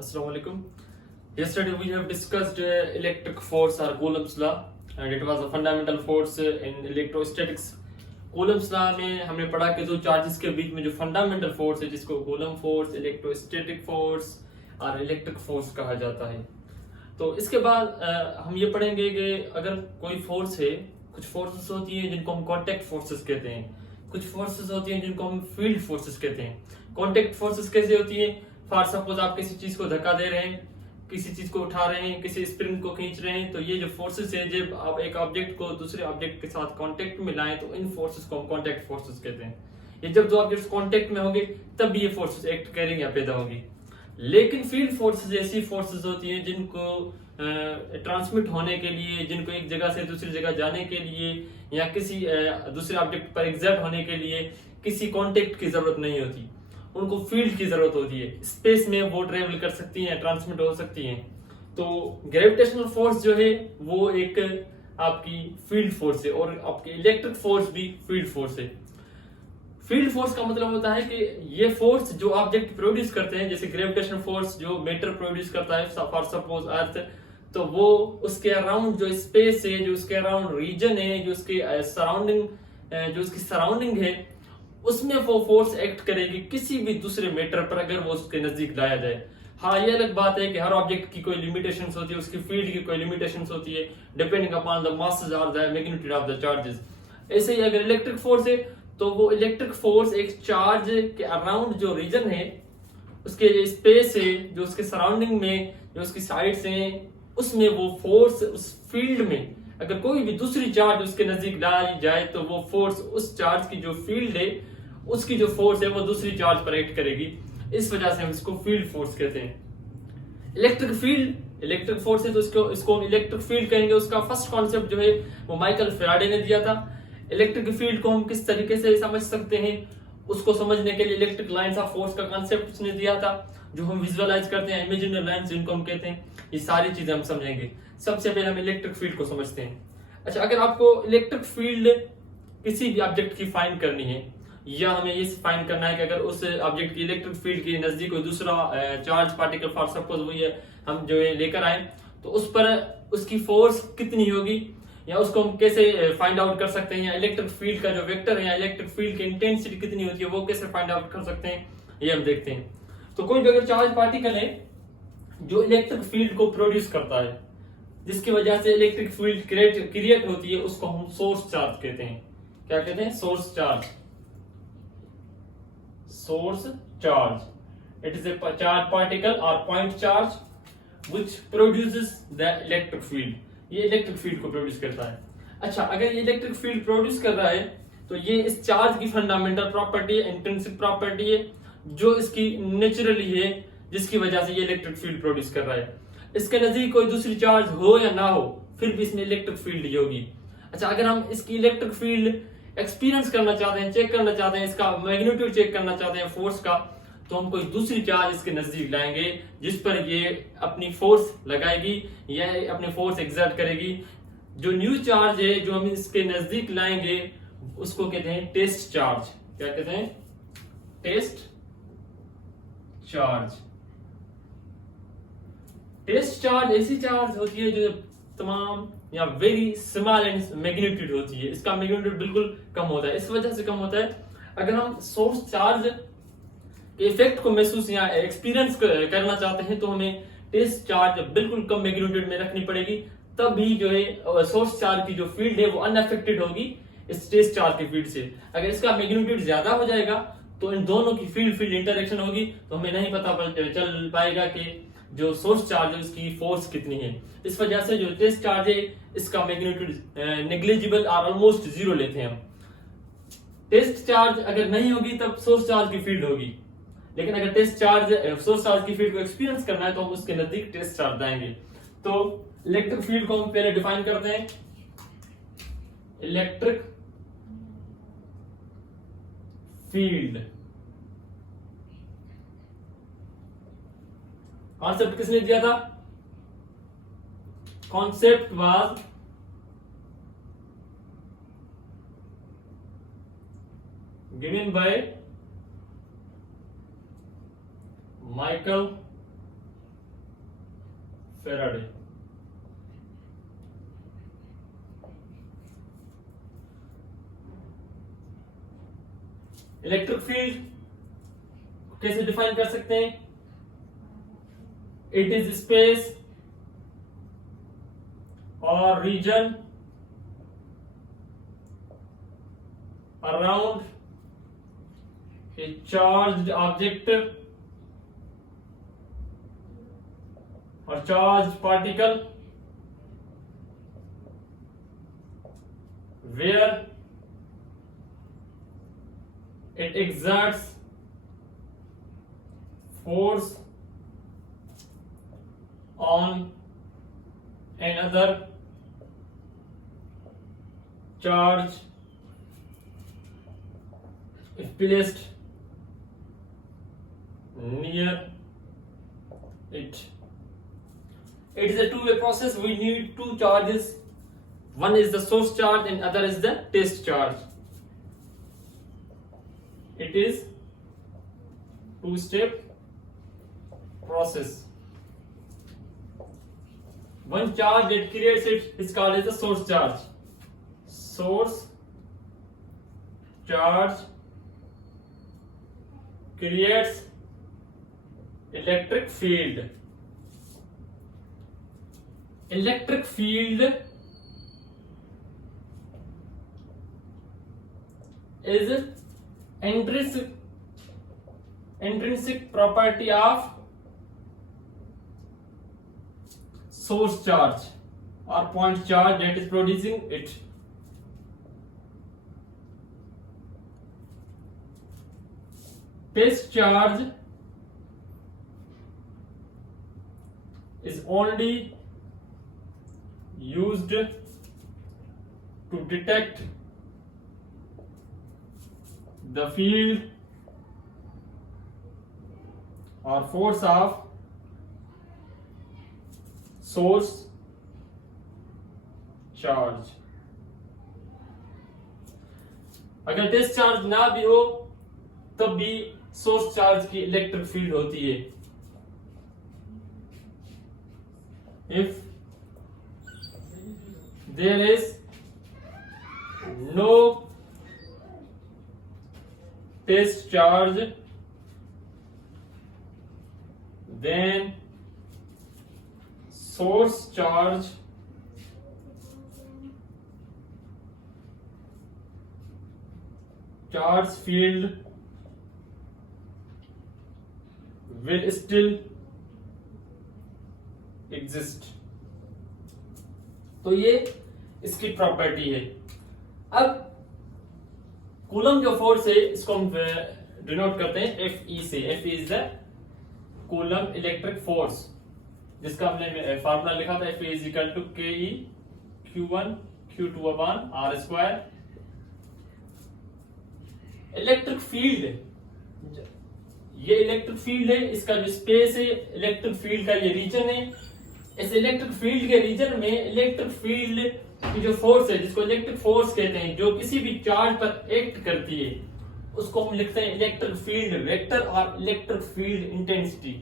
Assalamu alaikum. Yesterday we have discussed electric force or Coulomb's law, and it was a fundamental force in electrostatics. Coulomb's law में हमने पढ़ा कि दो charges के बीच में जो फंडामेंटल फोर्स है जिसको कूलम फोर्स, इलेक्ट्रोस्टैटिक फोर्स और इलेक्ट्रिक फोर्स कहा जाता है। तो इसके बाद हम ये पढ़ेंगे कि अगर कोई फोर्स है, कुछ फोर्सेस होती हैं जिनको हम कॉन्टेक्ट फोर्सेस कहते हैं, कुछ फोर्सेस होती हैं जिनको हम फील्ड फोर्सेस कहते हैं। कॉन्टेक्ट फोर्सेस कैसे होती है? फॉर सपोज आप किसी चीज को धक्का दे रहे हैं, किसी चीज को उठा रहे हैं, किसी स्प्रिंग को खींच रहे हैं, तो ये जो फोर्सेस है जब आप एक ऑब्जेक्ट को दूसरे ऑब्जेक्ट के साथ कांटेक्ट में लाएं तो इन फोर्सेस को हम कांटेक्ट फोर्सेस कहते हैं। ये जब दो ऑब्जेक्ट्स कांटेक्ट में होंगे तब भी ये फोर्सेस एक्ट करेंगे या पैदा होंगी। लेकिन फील्ड फोर्सेस ऐसी फोर्सेस होती हैं जिनको ट्रांसमिट होने के लिए, जिनको एक जगह से दूसरी जगह जाने के लिए या किसी दूसरे ऑब्जेक्ट पर एग्जर्ट होने के लिए किसी कांटेक्ट की जरूरत नहीं होती, उनको फील्ड की जरूरत होती है। स्पेस में वो ट्रेवल कर सकती हैं, ट्रांसमिट हो सकती हैं। तो ग्रेविटेशनल फोर्स जो है वो एक आपकी फील्ड फोर्स है और आपकी इलेक्ट्रिक फोर्स भी फील्ड फोर्स है। फील्ड फोर्स का मतलब होता है कि ये फोर्स जो ऑब्जेक्ट प्रोड्यूस करते हैं, जैसे ग्रेविटेशनल फोर्स जो मैटर प्रोड्यूस करता है फॉर सपोज अर्थ, तो वो उसके अराउंड जो स्पेस है, जो उसके अराउंड रीजन है, जो उसके सराउंडिंग जो उसकी सराउंडिंग है, उसमें वो फोर्स एक्ट करेगी किसी भी दूसरे मैटर पर अगर वो उसके नजदीक लाया जाए। हाँ, ये अलग बात है कि हर ऑब्जेक्ट की कोई लिमिटेशंस होती है, उसकी फील्ड की कोई लिमिटेशंस होती है डिपेंडिंग अपॉन द मासेस और the magnitude of the charges. ऐसे ही अगर इलेक्ट्रिक फोर्स है तो वो इलेक्ट्रिक फोर्स एक चार्ज के अराउंड जो रीजन है, उसके स्पेस है, जो उसके सराउंडिंग में, जो उसकी साइड्स हैं, उसमें वो फोर्स उस फील्ड में अगर कोई भी दूसरी चार्ज उसके नजदीक लाई जाए तो वो फोर्स उस चार्ज की जो फील्ड है, उसकी जो फोर्स है वो दूसरी चार्ज पर एक्ट करेगी। इस वजह से हम इसको फील्ड फोर्स कहते हैं। इलेक्ट्रिक फोर्स है तो इसको हम इलेक्ट्रिक फील्ड कहेंगे। उसका फर्स्ट कॉन्सेप्ट जो है वो माइकल फैराडे ने दिया था। इलेक्ट्रिक फील्ड को हम किस तरीके से समझ सकते हैं, उसको समझने के लिए इलेक्ट्रिक लाइंस ऑफ फोर्स का कॉन्सेप्ट उसने दिया था, जो हम विजुअलाइज करते हैं, इमेजिनरी लाइंस जिनको हम कहते हैं। ये सारी चीजें हम समझेंगे। सबसे पहले हम इलेक्ट्रिक फील्ड को समझते हैं। अच्छा, अगर आपको इलेक्ट्रिक फील्ड किसी भी ऑब्जेक्ट की फाइंड करनी है, या हमें ये फाइंड करना है कि अगर उस ऑब्जेक्ट की इलेक्ट्रिक फील्ड के नजदीक कोई दूसरा चार्ज पार्टिकल फॉर सपोज वो ये हम जो है लेकर आए, तो उस पर उसकी फोर्स कितनी होगी, या उसको हम कैसे फाइंड आउट कर सकते हैं, या इलेक्ट्रिक फील्ड का जो वेक्टर है या इलेक्ट्रिक फील्ड की इंटेंसिटी कितनी होती है वो कैसे फाइंड आउट कर सकते हैं, ये हम देखते हैं। तो कोई भी अगर चार्ज पार्टिकल है जो इलेक्ट्रिक फील्ड को प्रोड्यूस करता है, जिसकी वजह से इलेक्ट्रिक फील्ड क्रिएट होती है, उसको हम सोर्स चार्ज कहते हैं। क्या कहते हैं? Source charge. Source charge, it is a charge particle और point charge which produces the electric field. ये इलेक्ट्रिक फील्ड को प्रोड्यूस करता है। अच्छा, अगर ये इलेक्ट्रिक फील्ड प्रोड्यूस कर रहा है तो ये इस चार्ज की फंडामेंटल प्रॉपर्टी है, इंट्रिंसिक प्रॉपर्टी है, जो इसकी नेचुरली है, जिसकी वजह से ये इलेक्ट्रिक फील्ड प्रोड्यूस कर रहा है। इसके नजदीक कोई दूसरी चार्ज हो या ना हो, फिर भी इसमें इलेक्ट्रिक फील्ड ही होगी। अच्छा, अगर हम इसकी इलेक्ट्रिक फील्ड एक्सपीरियंस करना चाहते हैं, चेक करना चाहते हैं, इसका मैग्नीट्यूड चेक करना चाहते हैं फोर्स का, तो हम कोई दूसरी चार्ज इसके नजदीक लाएंगे जिस पर ये अपनी फोर्स लगाएगी या अपनी फोर्स एक्सर्ट करेगी। जो न्यू चार्ज है जो हम इसके नजदीक लाएंगे उसको कहते हैं टेस्ट चार्ज। क्या कहते हैं? Test charge. टेस्ट चार्ज ऐसी चार्ज होती है जो तमाम या वेरी स्मॉल एंड मैग्नीट्यूड होती है। इसका मैग्नीट्यूड बिल्कुल कम होता है। इस वजह से कम होता है, अगर हम सोर्स चार्ज के इफेक्ट को महसूस या एक्सपीरियंस करना चाहते हैं तो हमें टेस्ट चार्ज बिल्कुल कम मैग्नीट्यूड में रखनी पड़ेगी, तभी जो है सोर्स चार्ज की जो फील्ड है वो अनअफेक्टेड होगी इस टेस्ट चार्ज की फील्ड से। अगर इसका मैग्नीट्यूड ज्यादा हो जाएगा तो इन दोनों की फील्ड इंटरेक्शन होगी, तो हमें नहीं पता चल पाएगा कि जो सोर्स चार्ज है उसकी फोर्स कितनी है। इस वजह से जो टेस्ट चार्ज है इसका मैग्नीट्यूड नेग्लिजिबल और ऑलमोस्ट जीरो लेते हैं हम। टेस्ट चार्ज अगर नहीं होगी तब सोर्स चार्ज की फील्ड होगी, लेकिन अगर टेस्ट चार्ज सोर्स चार्ज की फील्ड को एक्सपीरियंस करना है तो हम उसके नजदीक टेस्ट चार्ज लाएंगे। तो इलेक्ट्रिक फील्ड को हम पहले डिफाइन करते हैं। इलेक्ट्रिक फील्ड कॉन्सेप्ट किसने दिया था? Concept was given by Michael Faraday. Electric field कैसे डिफाइन कर सकते हैं? इट इज स्पेस और reason around a charged object or charged particle where it exerts force on another charge if placed near it. It is a two-way process. We need two charges. One is the source charge and other is the test charge. It is two-step process. One charge that creates it is called as the source charge. Source charge creates electric field. Electric field is intrinsic property of source charge or point charge that is producing it. Test charge is only used to detect the field or force of source charge. अगर test charge ना भी हो तब भी source charge की electric field होती है. If there is no test charge, then source charge field will still exist. तो ये इसकी प्रॉपर्टी है. अब कूलम जो फोर्स है इसको हम डिनोट करते हैं Fe से. Fe is the coulomb electric force, जिसका हमने फार्मूला लिखा था Fe is equal to KE Q1 Q2 upon R square. Electric field, ये इलेक्ट्रिक फील्ड है, इसका जो स्पेस है इलेक्ट्रिक फील्ड का ये रीजन है. इस इलेक्ट्रिक फील्ड के रीजन में इलेक्ट्रिक फील्ड की जो फोर्स है, जिसको इलेक्ट्रिक फोर्स कहते हैं, जो किसी भी चार्ज पर एक्ट करती है, उसको हम लिखते हैं इलेक्ट्रिक फील्ड वेक्टर और electric field intensity.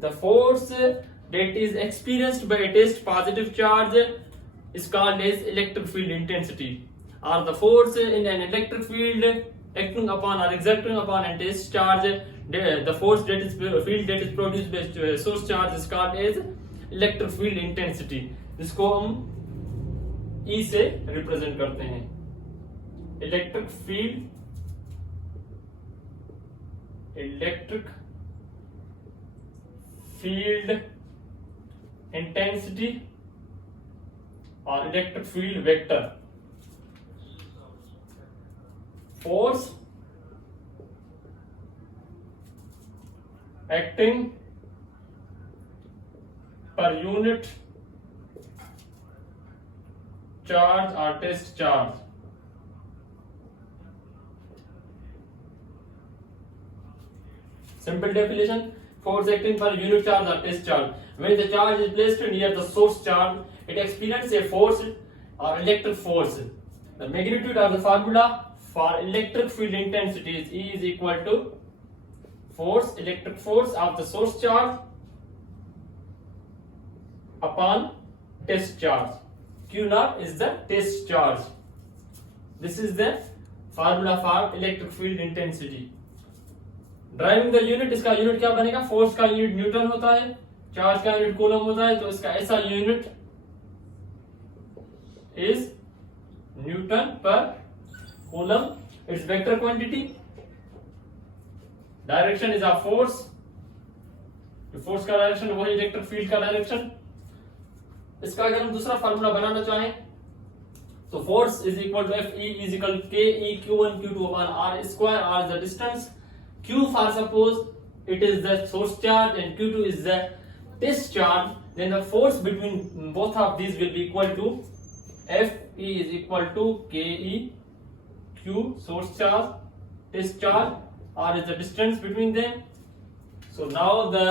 The force that is experienced by test positive charge is called as electric field intensity, और the force in an electric field acting upon or exerting upon a test charge, the force that is field that is produced by source charge is called as electric field intensity, जिसको हम E से represent करते हैं. Electric field intensity और electric field vector. Force acting per unit charge or test charge. Simple definition: force acting per unit charge or test charge. When the charge is placed near the source charge, it experiences a force or electric force. The magnitude of the formula for electric field intensity is E is equal to electric force of the source charge upon test charge. Q naught is the test charge. This is the formula for electric field intensity. Driving the unit, इसका unit क्या बनेगा? Force का unit Newton होता है, charge का unit coulomb होता है, तो इसका ऐसा unit is newton per coulomb. It's vector quantity. Direction is of force. Force का डायरेक्शन वही इलेक्ट्रिक फील्ड का डायरेक्शन. इसका अगर हम दूसरा फार्मूला बनाना चाहें तो force is equal to F E is equal to K Q1 Q2 upon R square. R is the distance. Q for suppose it is the source charge and Q2 is the test charge, then the force between both of these will be equal to Fe is equal to Ke Q source charge, test charge, R is the distance between them. So now the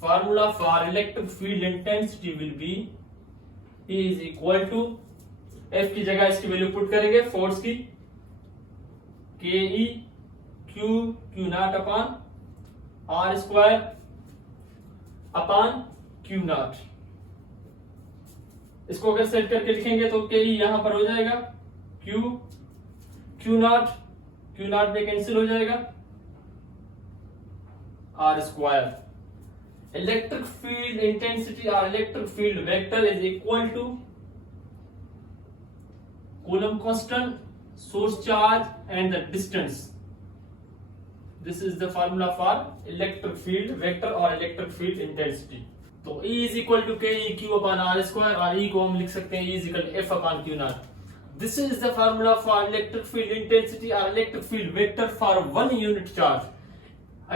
formula for electric field intensity will be E is equal to F की जगह इसकी value put करेंगे force की Ke Q naught upon R square upon Q naught. इसको अगर set करके लिखेंगे तो के यहां पर हो जाएगा Q naught में कैंसिल हो जाएगा R square. Electric field intensity और electric field vector is equal to coulomb constant, source charge and the distance. This is the formula for electric field vector or electric field intensity. तो E is equal to K E Q upon R square और E को हम लिख सकते हैं E is equal to F upon Q naught. This is the formula for electric field intensity or electric field vector for one unit charge.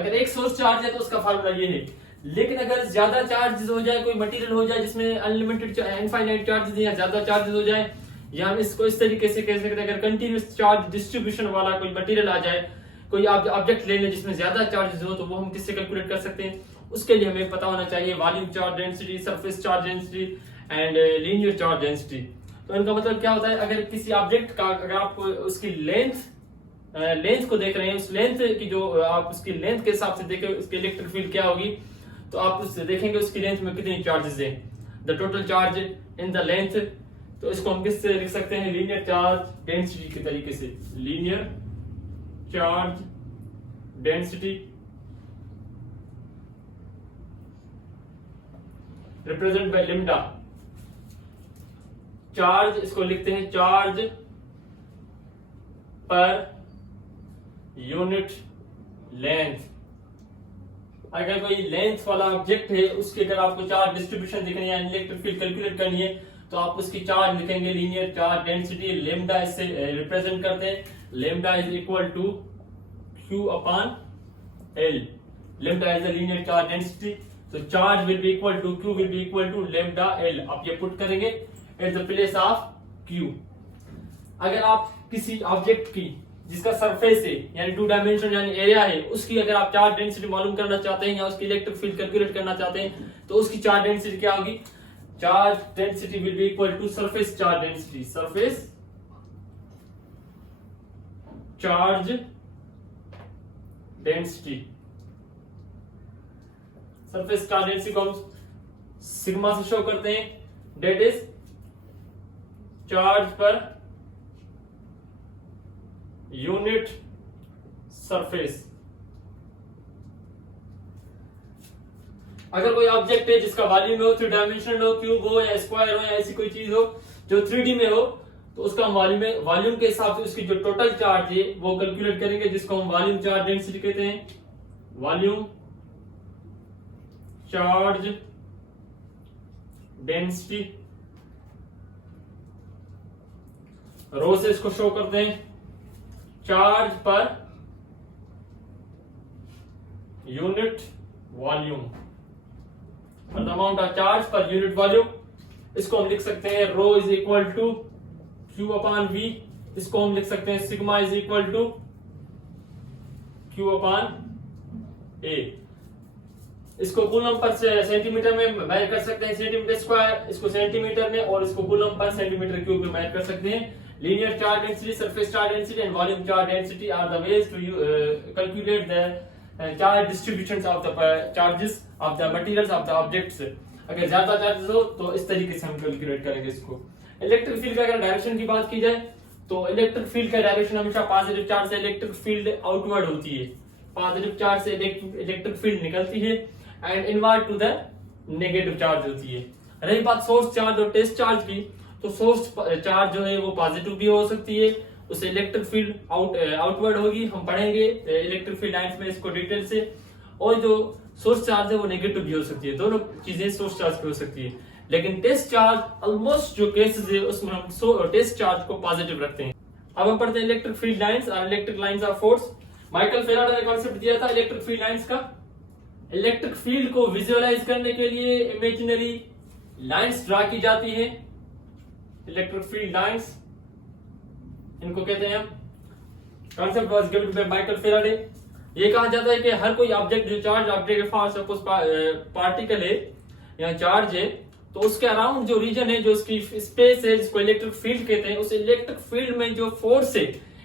अगर एक source charge है तो उसका फार्मूला ये है. लेकिन अगर ज्यादा चार्जेस हो जाए, कोई मटेरियल हो जाए जिसमें अनलिमिटेड इनफाइनाइट चार्जेस या ज्यादा चार्जेस हो जाए, या हम इसको इस तरीके से कह सकते हैं अगर कंटिन्यूअस चार्ज डिस्ट्रीब्यूशन वाला कोई मटेरियल आ जाए, कोई ऑब्जेक्ट ले लें जिसमें ज्यादा चार्जेस हो, तो वो हम किससे कैलकुलेट कर सकते हैं? उसके लिए हमें पता होना चाहिए volume charge density, surface charge density and linear charge density. तो इनका मतलब क्या होता है? अगर किसी ऑब्जेक्ट का अगर आप उसकी लेंथ को देख रहे हैं, उस लेंथ की जो आप उसकी लेंथ के हिसाब से देखें उसकी इलेक्ट्रिक फील्ड क्या होगी, तो आप उससे देखेंगे उसकी लेंथ में कितनी चार्जेस हैं, the total charge in the length. तो इसको हम किससे लिख सकते हैं? लीनियर चार्ज डेंसिटी के तरीके से. Linear charge density represent by lambda. Charge इसको लिखते हैं चार्ज पर यूनिट लेंथ. अगर कोई लेंथ वाला ऑब्जेक्ट है, उसके अगर आपको चार्ज डिस्ट्रीब्यूशन दिखनी है, इलेक्ट्रिक फील्ड कैलकुलेट करनी है, तो आप उसकी चार्ज लिखेंगे लीनियर चार्ज डेंसिटी. लेम्डा इससे रिप्रेजेंट करते हैं. Lambda is equal to Q upon L. Lambda is the linear charge density. तो charge will be equal to Q will be equal to lambda L. आप ये put करेंगे at the place of Q. अगर आप किसी object की जिसका surface है यानी 2 डायमेंशन यानी एरिया है, उसकी अगर आप चार्ज डेंसिटी मालूम करना चाहते हैं या उसकी इलेक्ट्रिक फील्ड कैलकुलेट करना चाहते हैं, तो उसकी चार्ज डेंसिटी क्या होगी? Charge density will be equal to surface charge density. Surface charge density. Surface charge density को हम सिग्मा से शो करते हैं. That is charge per unit surface. अगर कोई ऑब्जेक्ट है जिसका वॉल्यूम हो, 3 डायमेंशनल हो, क्यूब हो या स्क्वायर हो या ऐसी कोई चीज हो जो 3D में हो, तो उसका वॉल्यूम के हिसाब से उसकी जो टोटल चार्ज है वो कैलकुलेट करेंगे, जिसको हम वॉल्यूम चार्ज डेंसिटी कहते हैं. Volume charge density. रो से इसको शो करते हैं चार्ज पर यूनिट वॉल्यूम, और the amount of charge per unit volume. इसको हम लिख सकते हैं rho is equal to Q upon V. इसको हम लिख सकते हैं sigma is equal to Q upon A. इसको कूलम पर सेंटीमीटर में मेजर कर सकते हैं, सेंटीमीटर स्क्वायर, इसको सेंटीमीटर में, और इसको कूलम पर सेंटीमीटर क्यूब में मेजर कर सकते हैं. Linear charge density, surface charge density and volume charge density are the ways to calculate the charge distributions of the charges of the materials of the objects. अगर ज्यादा charges हो तो इस तरीके से हम कैलकुलेट करेंगे इसको। इलेक्ट्रिक फील्ड का अगर डायरेक्शन की बात की जाए तो इलेक्ट्रिक फील्ड का डायरेक्शन हमेशा पॉजिटिव चार्ज से इलेक्ट्रिक फील्ड आउटवर्ड होती है, पॉजिटिव चार्ज से इलेक्ट्रिक फील्ड निकलती है and inward to the negative charge होती है। रही बात सोर्स चार्ज और टेस्ट चार्ज की, तो सोर्स चार्ज जो है वो पॉजिटिव भी हो सकती है, उससे इलेक्ट्रिक फील्ड आउटवर्ड होगी, हम पढ़ेंगे इलेक्ट्रिक फील्ड लाइंस में इसको डिटेल से। और जो सोर्स चार्ज है वो नेगेटिव भी हो सकती है, दोनों चीजें सोर्स चार्ज की हो सकती है। लेकिन टेस्ट चार्ज ऑलमोस्ट जो केसेस है उसमें हम टेस्ट चार्ज को पॉजिटिव रखते हैं। अब हम पढ़ते हैं इलेक्ट्रिक फील्ड लाइंस और electric lines of force. Michael Faraday ने कॉन्सेप्ट दिया था इलेक्ट्रिक फील्ड लाइंस का। इलेक्ट्रिक फील्ड को विजुअलाइज करने के लिए इमेजिनरी लाइंस ड्रा की जाती है, इलेक्ट्रिक फील्ड लाइंस इनको कहते हैं। Concept was given by Michael Faraday. ये कहा जाता है कि हर कोई ऑब्जेक्ट जो charge object for suppose particle है या चार्ज है, तो उसके अराउंड जो रीजन है, जो उसकी स्पेस है, जिसको इलेक्ट्रिक फील्ड कहते हैं, उस इलेक्ट्रिक फील्ड में जो फोर्स है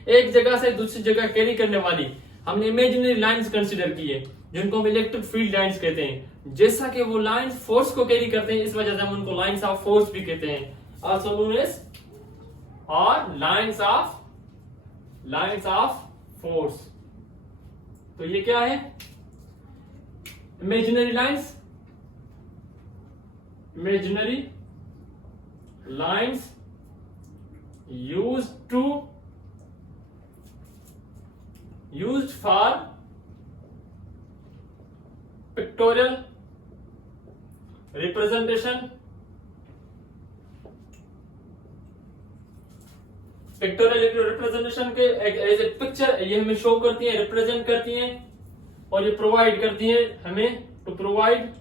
एक जगह से दूसरी जगह कैरी करने वाली, हमने इमेजिनरी लाइंस कंसीडर की है जिनको हम इलेक्ट्रिक फील्ड लाइंस कहते हैं। जैसा कि वो लाइंस फोर्स को कैरी करते हैं, इस वजह से हम उनको लाइंस ऑफ फोर्स भी कहते हैं, आल्सो नोन एज और लाइंस ऑफ फोर्स। तो ये क्या है? Imaginary lines used for pictorial representation, के एज ए पिक्चर ये हमें शो करती है, रिप्रेजेंट करती हैं और ये प्रोवाइड करती है हमें to provide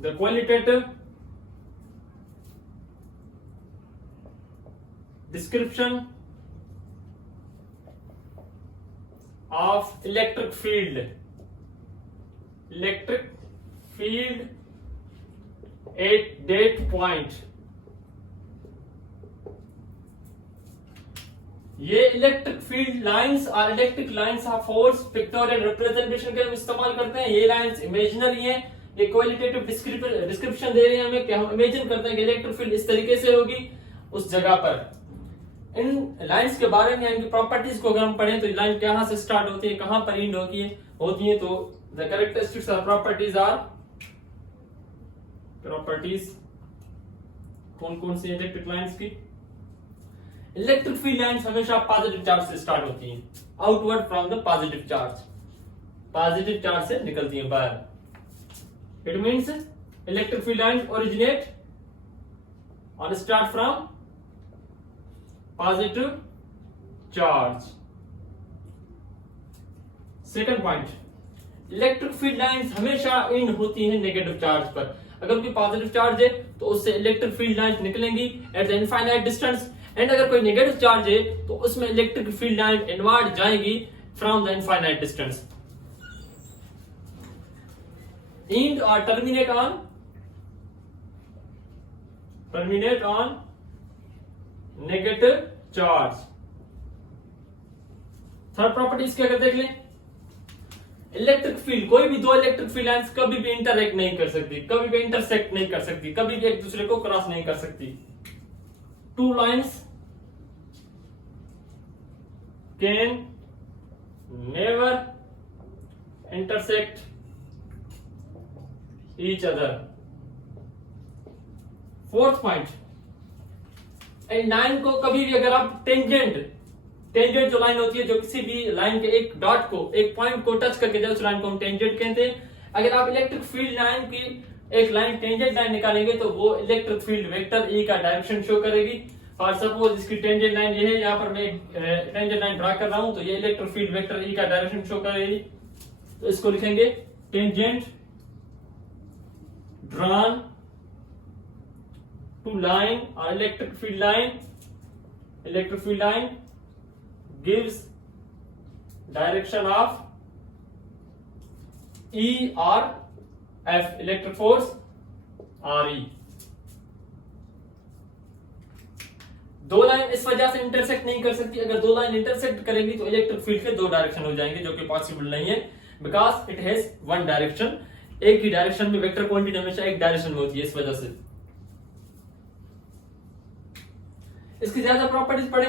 the qualitative description of electric field at that point. ये इलेक्ट्रिक फील्ड लाइंस और electric lines of force pictorial representation के हम इस्तेमाल करते हैं। ये लाइंस इमेजिनरी है, ये क्वालिटेटिव डिस्क्रिप्शन दे रहे हैं हमें कि हम इमेजिन करते हैं कि इलेक्ट्रिक फील्ड इस तरीके से होगी उस जगह पर। इन लाइंस के बारे में, इनकी प्रॉपर्टीज को अगर हम पढ़ें तो लाइन कहां से स्टार्ट होती है, कहां पर एंड होती है, तो द कैरेक्टरिस्टिक्स और प्रॉपर्टीज कौन कौन सी इलेक्ट्रिक लाइंस की? इलेक्ट्रिक फील्ड लाइंस हमेशा पॉजिटिव चार्ज से स्टार्ट होती हैं, outward from the positive charge से निकलती हैं बाहर। It means electric field lines originate और start from positive charge. Second point, electric field lines हमेशा एंड होती हैं नेगेटिव चार्ज पर। अगर कोई पॉजिटिव चार्ज है तो उससे इलेक्ट्रिक फील्ड लाइंस निकलेंगी at the infinite distance, and अगर कोई नेगेटिव चार्ज है तो उसमें इलेक्ट्रिक फील्ड लाइन इनवर्ड जाएगी from the infinite distance. And और terminate on negative charge. Third property इसके अगर देख लें, इलेक्ट्रिक फील्ड, कोई भी दो इलेक्ट्रिक फील्ड लाइंस कभी भी इंटरएक्ट नहीं कर सकती, कभी भी इंटरसेक्ट नहीं कर सकती, कभी भी एक दूसरे को क्रॉस नहीं कर सकती। Two lines can never intersect each other. Fourth point, line को कभी भी अगर आप टेंजेंट जो लाइन होती है, जो किसी भी लाइन के एक डॉट को, एक पॉइंट को टच करके जाए, उस लाइन को हम टेंजेंट कहते हैं। अगर आप इलेक्ट्रिक फील्ड लाइन की एक लाइन टेंजेंट लाइन निकालेंगे तो वो इलेक्ट्रिक फील्ड वेक्टर ई का डायरेक्शन शो करेगी। और सपोज इसकी टेंजेंट लाइन ये है, यहाँ पर मैं टेंजेंट लाइन ड्रा कर रहा हूं, तो ये इलेक्ट्रिक फील्ड वेक्टर ई का डायरेक्शन शो करेगी। तो इसको लिखेंगे टेंजेंट ड्रॉन टू लाइन और electric field line gives direction of E or F, electric force RE। दो लाइन इस वजह से इंटरसेक्ट नहीं कर सकती, अगर दो लाइन इंटरसेक्ट करेंगी तो इलेक्ट्रिक फील्ड के दो डायरेक्शन हो जाएंगे, जो कि पॉसिबल नहीं है, because it has one direction. एक ही डायरेक्शन में, वेक्टर क्वांटिटी हमेशा एक डायरेक्शन में होती है, इस वजह से। इसकी ज्यादा प्रॉपर्टीज पढ़े,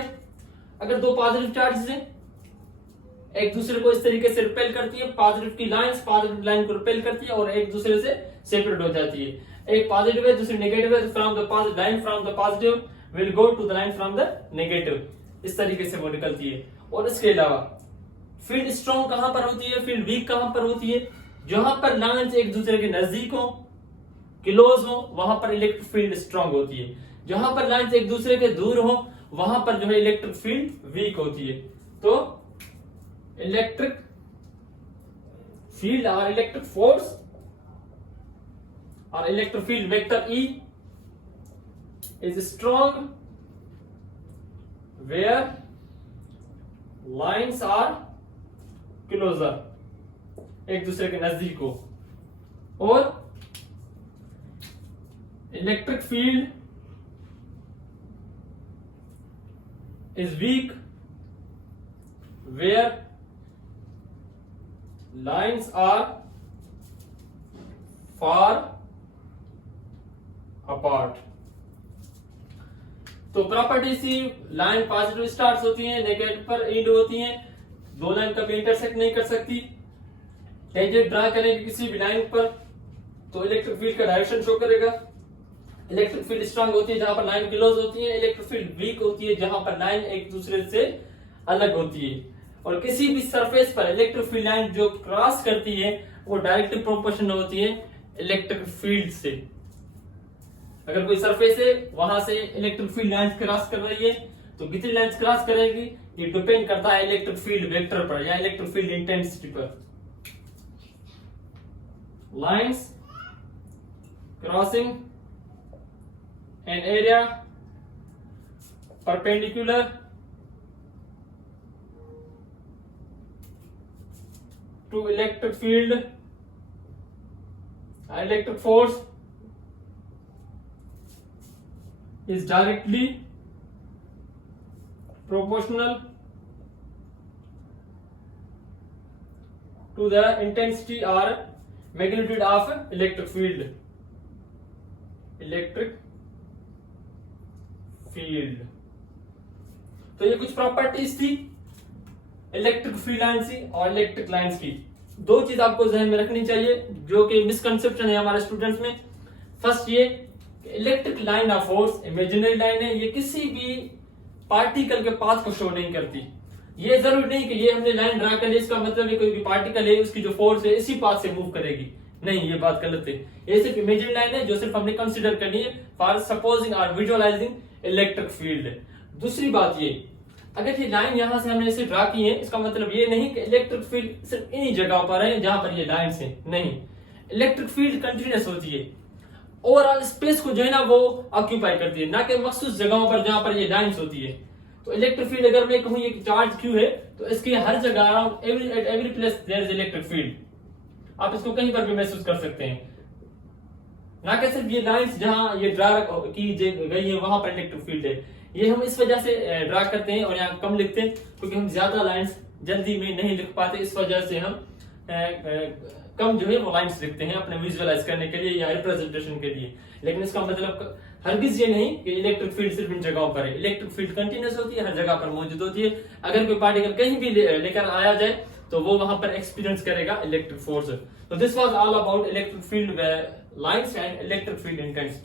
अगर दो पॉजिटिव चार्जेस हैं, एक दूसरे को इस तरीके से रिपेल करती है, पॉजिटिव की लाइंस पॉजिटिव लाइन को रिपेल करती है और एक दूसरे से सेपरेट हो जाती है। एक पॉजिटिव है, दूसरी नेगेटिव है, from the positive line from the positive will go to the line from the negative, इस तरीके से वो निकलती है। और इसके अलावा फील्ड स्ट्रॉन्ग कहां पर होती है, फील्ड वीक कहां पर होती है, जहां पर लाइंस एक दूसरे के नजदीक हो, क्लोज हो, वहां पर इलेक्ट्रिक फील्ड स्ट्रॉन्ग होती है। जहां पर लाइंस एक दूसरे के दूर हो, वहां पर जो है इलेक्ट्रिक फील्ड वीक होती है। तो इलेक्ट्रिक फील्ड और इलेक्ट्रिक फोर्स और electric field vector E is strong where lines are closer, एक दूसरे के नजदीक हो, और electric field is weak where lines are far apart। तो प्रॉपर्टी सी, लाइन पॉजिटिव स्टार्ट होती है, नेगेटिव पर एंड होती है, दो लाइन कभी इंटरसेक्ट नहीं कर सकती। टेंजेंट ड्रा करेंगे किसी भी लाइन पर तो इलेक्ट्रिक फील्ड का डायरेक्शन शो करेगा। इलेक्ट्रिक फील्ड स्ट्रांग होती है जहां पर लाइन क्लोज होती है, इलेक्ट्रिक फील्ड वीक होती है जहां पर लाइन एक दूसरे से अलग होती है। और किसी भी सरफेस पर इलेक्ट्रिक फील्ड लाइन जो क्रॉस करती है वो डायरेक्टली प्रोपोर्शनल होती है इलेक्ट्रिक फील्ड से। अगर कोई सरफेस है वहां से इलेक्ट्रिक फील्ड लाइंस क्रॉस कर रही है तो कितनी लाइंस क्रॉस करेगी ये डिपेंड करता है इलेक्ट्रिक फील्ड वेक्टर पर या इलेक्ट्रिक फील्ड इंटेंसिटी पर। Lines crossing an area perpendicular to electric field electric force is directly proportional to the intensity or magnitude of electric field। Electric field, तो ये कुछ प्रॉपर्टीज थी electric field lines की और electric lines की। दो चीज आपको ध्यान में रखनी चाहिए जो कि मिसकंसेप्शन है हमारे स्टूडेंट्स में। फर्स्ट ये electric line of force imaginary line है, ये किसी भी पार्टिकल के पाथ को शो नहीं करती। ये जरूरी नहीं कि ये हमने लाइन ड्रा कर ली इसका मतलब है कोई भी पार्टिकल है उसकी जो फोर्स है इसी पाथ से मूव करेगी, नहीं, ये बात गलत है। ये सिर्फ इमेजिनरी लाइन है जो सिर्फ हमने कंसीडर करनी है फॉर सपोजिंग और विजुअलाइजिंग इलेक्ट्रिक फील्ड। दूसरी बात ये, अगर ये लाइन यहां से हमने इसे ड्रा की है इसका मतलब ये नहीं कि इलेक्ट्रिक फील्ड सिर्फ इन्हीं जगहों पर है जहां पर ये लाइन्स है, नहीं, इलेक्ट्रिक फील्ड कंटिन्यूअस होती है, ओवरऑल स्पेस को जो है ना वो ऑक्यूपाई करती है, ना कि मखसूस जगहों पर जहां पर ये लाइंस होती है। तो इलेक्ट्रिक फील्ड अगर मैं कहूं ये चार्ज क्यू है तो इसके हर जगह at every place there is electric field, आप इसको कहीं पर भी महसूस कर सकते हैं, ना कि सिर्फ ये लाइंस जहां ये ड्रा की गई है वहां पर इलेक्ट्रिक फील्ड है। ये हम इस वजह से ड्रा करते हैं और यहाँ कम लिखते हैं क्योंकि हम ज्यादा लाइंस जल्दी में नहीं लिख पाते, इस वजह से हम कम जो है वो लाइंस लिखते हैं अपने विजुअलाइज करने के लिए या रिप्रेजेंटेशन के लिए। लेकिन इसका मतलब हरगिज ये नहीं कि इलेक्ट्रिक फील्ड सिर्फ इन जगहों पर है, इलेक्ट्रिक फील्ड कंटिन्यूअस होती है, हर जगह पर मौजूद होती है। अगर कोई पार्टिकल कहीं भी लेकर आया जाए तो वो वहां पर एक्सपीरियंस करेगा इलेक्ट्रिक फोर्स। तो this was all about electric field lines and electric field intensity.